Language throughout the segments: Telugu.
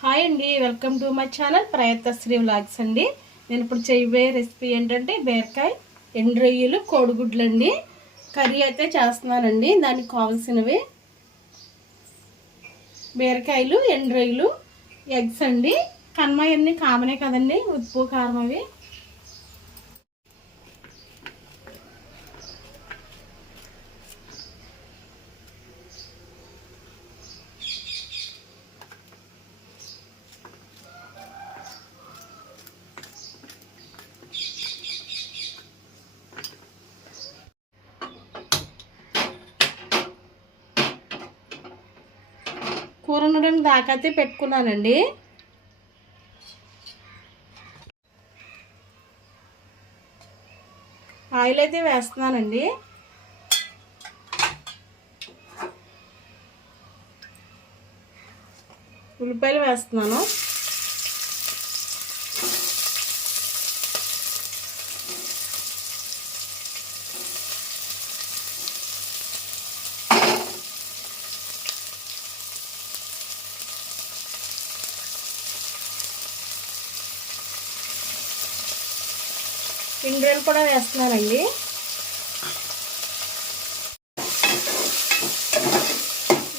హాయ్ అండి, welcome to my channel Prayatnashri vlogs అండి. నేను ఇప్పుడు చేయబోయే రెసిపీ ఏంటంటే బీరకాయ ఎండు రొయ్యలు కోడిగుడ్లు అండి. కర్రీ అయితే చేస్తున్నానండి. దానికి కావాల్సినవి బీరకాయలు, ఎండు రొయ్యలు, ఎగ్స్ అండి. కన్మాయి అన్నీ కామనే కదండి, ఉప్పు కారం అవి. కూర వండడానికి దాకైతే పెట్టుకున్నానండి. ఆయిల్ అయితే వేస్తున్నానండి. ఉల్లిపాయలు వేస్తున్నాను. ఎండురొయ్యలు కూడా వేస్తున్నానండి.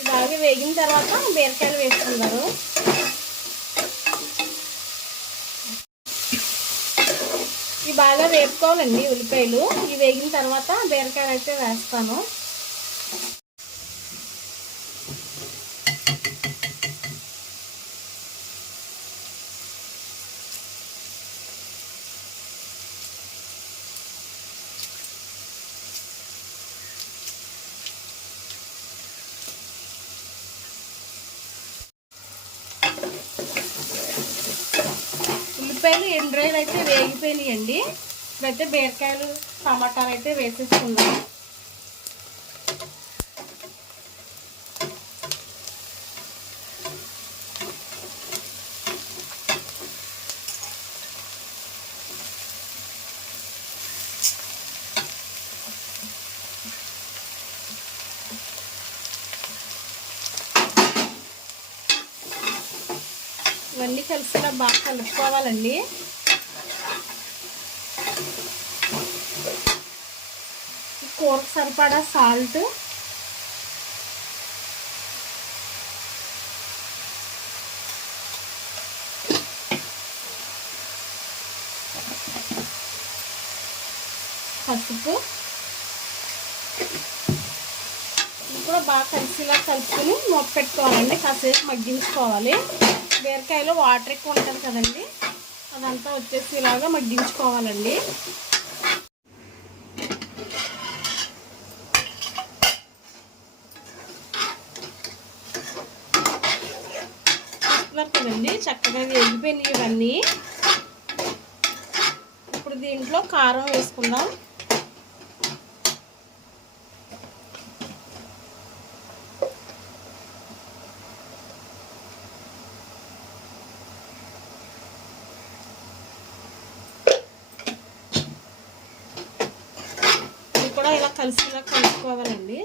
బాగా వేగిన తర్వాత బీరకాయలు వేసుకున్నారు. ఇవి బాగా వేపుకోవాలండి ఉల్లిపాయలు. ఇవి వేగిన తర్వాత బీరకాయలు అయితే వేస్తాను. ఉల్లిపాయలు ఎండురొయ్యలు అయితే వేగిపోయినాయండి. ఇప్పుడైతే బీరకాయలు టమాటాలు అయితే వేసేసుకుందాం. ఇవన్నీ కలిసిలా బాగా కలుపుకోవాలండి. కూరకు సరిపడా సాల్ట్, పసుపు ఇది కూడా బాగా కలిసిలా కలుపుకొని మూత పెట్టుకోవాలండి. కాసేపు మగ్గించుకోవాలి. బీరకాయలో వాటర్ ఎక్కువ ఉంటుంది కదండి, అదంతా వచ్చేసి ఇలాగా మగ్గించుకోవాలండి. చూస్తున్నారు కదండి, చక్కగా వేగిపోయినాయి ఇవన్నీ. ఇప్పుడు దీంట్లో కారం వేసుకుందాం. కూడా ఇలా కలిసిలా కలుపుకోవాలండి.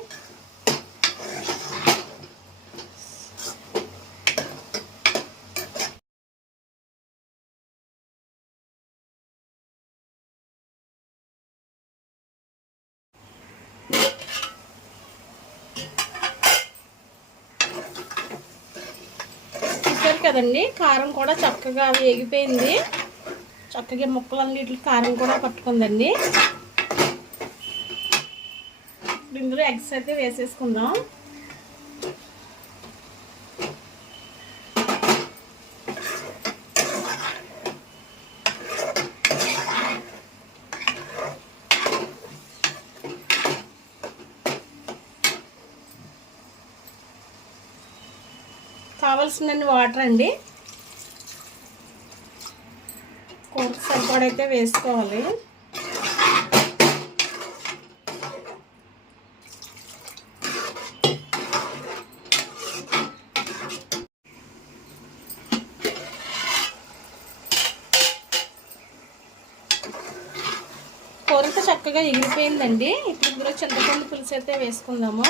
చూసారు కదండి, కారం కూడా చక్కగా వేగిపోయింది. చక్కగా ముక్కలన్నిటికి కారం కూడా పట్టుకుందండి. ఇందులో ఎగ్స్ అయితే వేసేసుకుందాం. కావాల్సినన్ని వాటర్ అండి. కూరకు సరిపడైతే వేసుకోవాలి. కూర చక్కగా ఎగిరిపోయిందండి. ఇప్పుడు ఇందులో చింతపండు పులుసు అయితే వేసుకుందాము.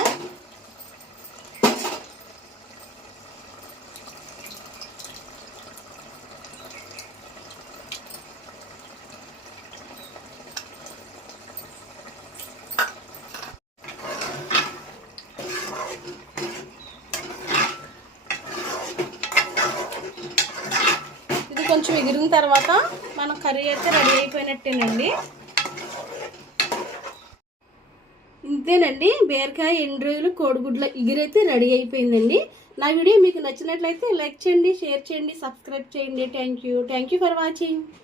కొంచెం ఎగిరిన తర్వాత మన కర్రీ అయితే రెడీ అయిపోయినట్టేనండి. ఇంతేనండి, బీరకాయ ఎండ్రొయ్యలు కోడిగుడ్ల ఇగురైతే రెడీ అయిపోయిందండి. నా వీడియో మీకు నచ్చినట్లయితే లైక్ చేయండి, షేర్ చేయండి, సబ్స్క్రైబ్ చేయండి. Thank you for watching.